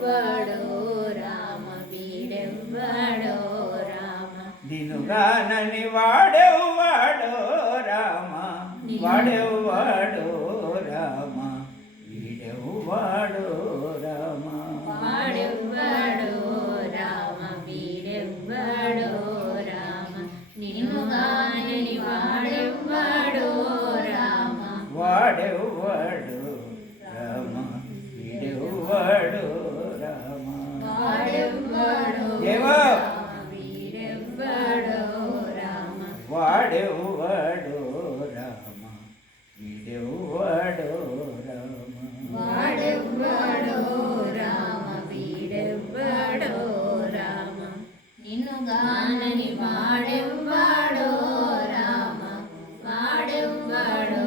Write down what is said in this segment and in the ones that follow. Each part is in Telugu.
వాడెవ్వడో రామ వీడెవ్వడో రామ. నినుగానని వాడెవ్వాడో రామ వాడెవ్వాడో రామ వీడెవ్వాడో వాడెవ్వాడు రామ వీడెవ్వాడు రామ. వాడెవ్వడో రామ వీడెవ్వడో రామ. నిన్ను గానని వాడెవ్వడో రామ వాడెవ్వడో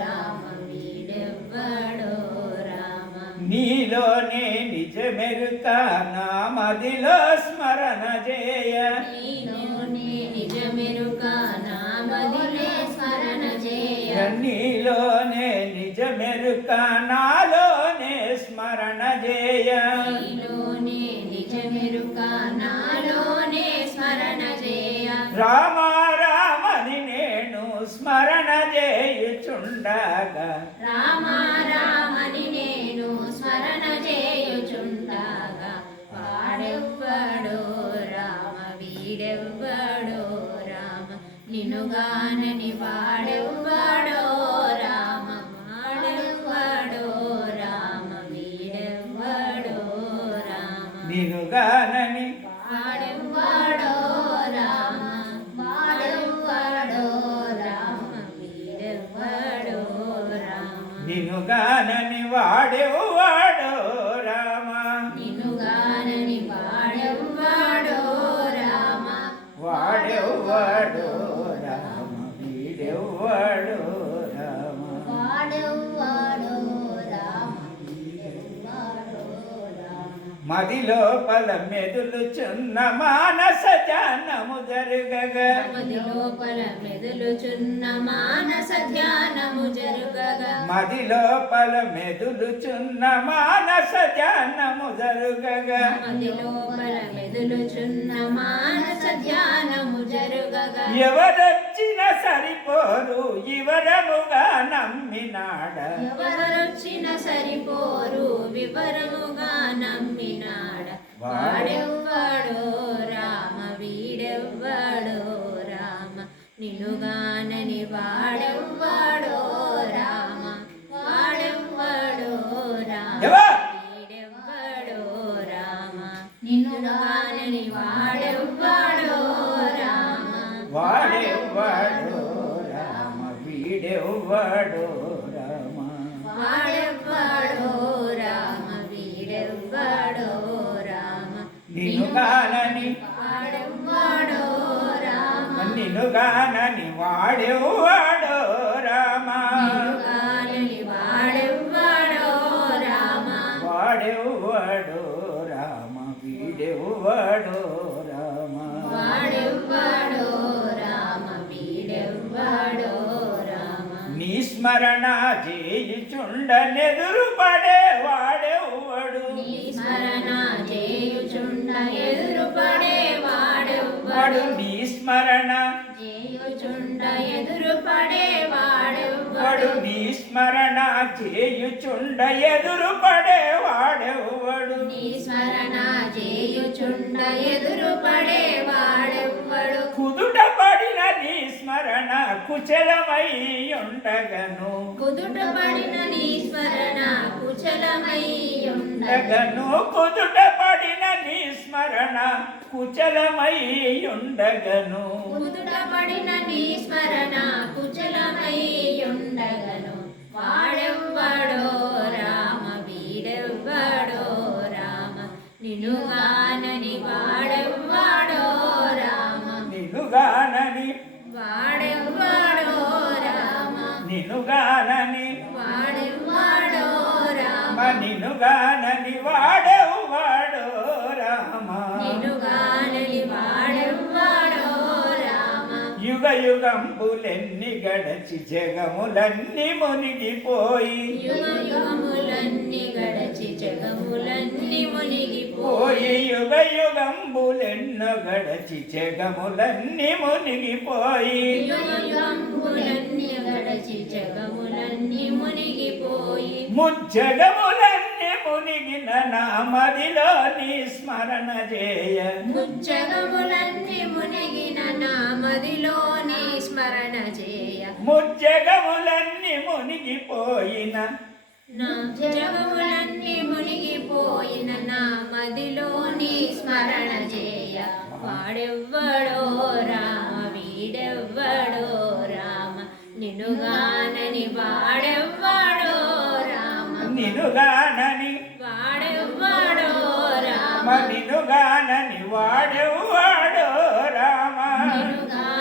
రామ వీడెవ్వడో రామ. నీలోనే నిజమెరుక నా మదిలో స్మరణ చేయ. నీలోనే నిజమెరుక నా బదిలే స్మరణ చేయ నీలోనే నిజమెరుక నాలోనే స్మరణ చేయ నీలోనే నిజమెరుక నాలోనే స్మరణ చేయ రామ రామని నేను స్మరణ చేయుచుండగా నిన్నుగానని వాడెవ్వడో రామ వాడెవ్వడో రామ వీడెవ్వడో రామ నినుగానని వాడెవ్వడో రామ వాడెవ్వడో రామ వీడెవ్వడో రామ నినుగానని వాడెవ్వాడో రామ మదిలోపల మెదులుచున్న మానస జానము జరుగగా. మది లోపల మెదులుచున్న మానస ధ్యానము జరుగగా. మదిలోపల మెదులుచున్న మానస జానము జరుగగా. మది లోపల మెదులుచున్న మానస ధ్యానము జరుగగా. ఎవరొచ్చిన సరిపోరు ఇవరముగా నమ్మినాడ. ఎవరొచ్చిన సరిపోరు వివరముగా నమ్మినాడ వాడెవ్వడో రామ వీడెవ్వడో రామ. నిన్నుగానని వాడెవ్వడో రామ. రామ. నినుగానని వాడెవ్వడో రామ. వాడెవ్వడో రామ వాడెవ్వడో రామ. నీ స్మరణ చేయుచుండనెదురు పడే వాడెవ్వడు నీ స్మరణ వాడు నీ స్మరణ. వాడు నీ స్మరణ చేయుచుండ ఎదురు పడే వాడెవ్వడు నీ స్మరణ చేయుచుండ ఎదురుపడే వాడెవ్వడు కుదుట పడిన నీ స్మరణ కుచలమై ఉండగను కుదుట పడిన నీ స్మరణ కుచలమై ఉండగ ఉండగను. కుదుట పడిన నీ స్మరణ కుచలమై ఉండగను కుదుట పడిన నీ స్మరణ కుచలమై ఉండగను రామ నినుగానని వాడెవ్వడో యుగంబులెన్ని గడచి జగములన్నీ మునిగిపోయి యుగ యుగములన్నీ గడచి జగములన్నీ పోయి. యుగ యుగంబులెన్నో గడచి జగములన్నీ మునిగిపోయి యుగయుగంబులన్నీ గడచి జగములన్నీ మునిగిపోయి ముజ్జగములన్నీ మునిగిన నా మదిలో నీ స్మరణ చేయ. ముజ్జగములన్నీ మునిగిన నా స్మరణ చేయ ముజ్జగములన్నీ మునిగిపోయిన. నా జగములన్నీ మునిగిపోయిన నా మదిలోని స్మరణ చేయ వాడెవ్వడో రామ వీడెవ్వడో రామ. నినుగానని వాడెవ్వడో రామ. నినుగానని. వాడెవ్వడో రామ. నినుగానని వాడెవ్వాడో రామ. నినుగానని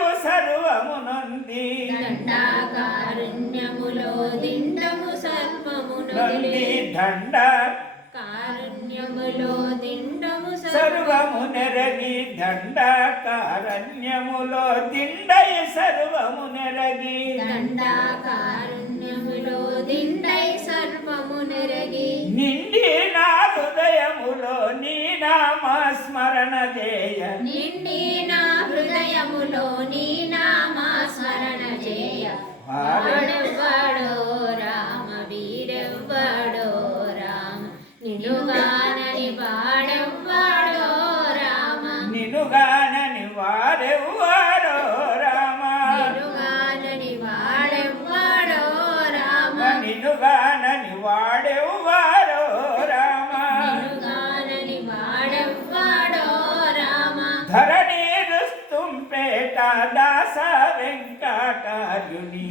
దిండగు సర్వమునంది దండాకారుణ్యములో దిండము సర్వమును నంది దండ. కారుణ్యములో దిండము సర్వము నెరగి దండకారణ్యములో దిండయ సర్వము నెరగి దండాకారుణ్యములో దిండై సర్వము నెరగి నిండి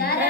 ధరణి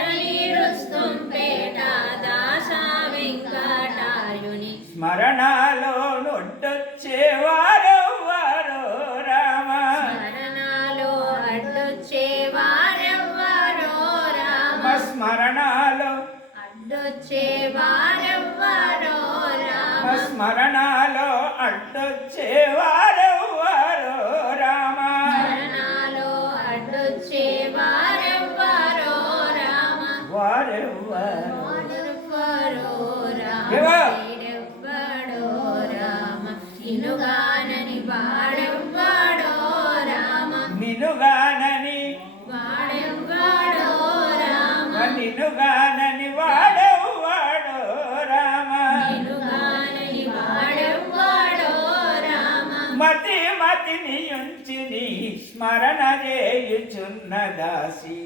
చేయుచున్న దాసి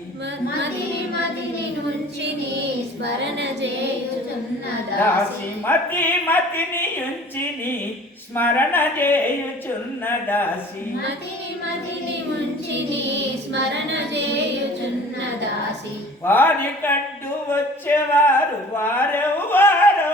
మదిని మదిని నుంచి నీ స్మరణ చేయుచున్న దాసి దాసి మతి మతిని ఉంచి నీ స్మరణ చేయుచున్న దాసి మదిని మదిని ముంచి నీ స్మరణ చేయుచున్న దాసి వారి కడ్డు వచ్చేవారు వారెవ్వారో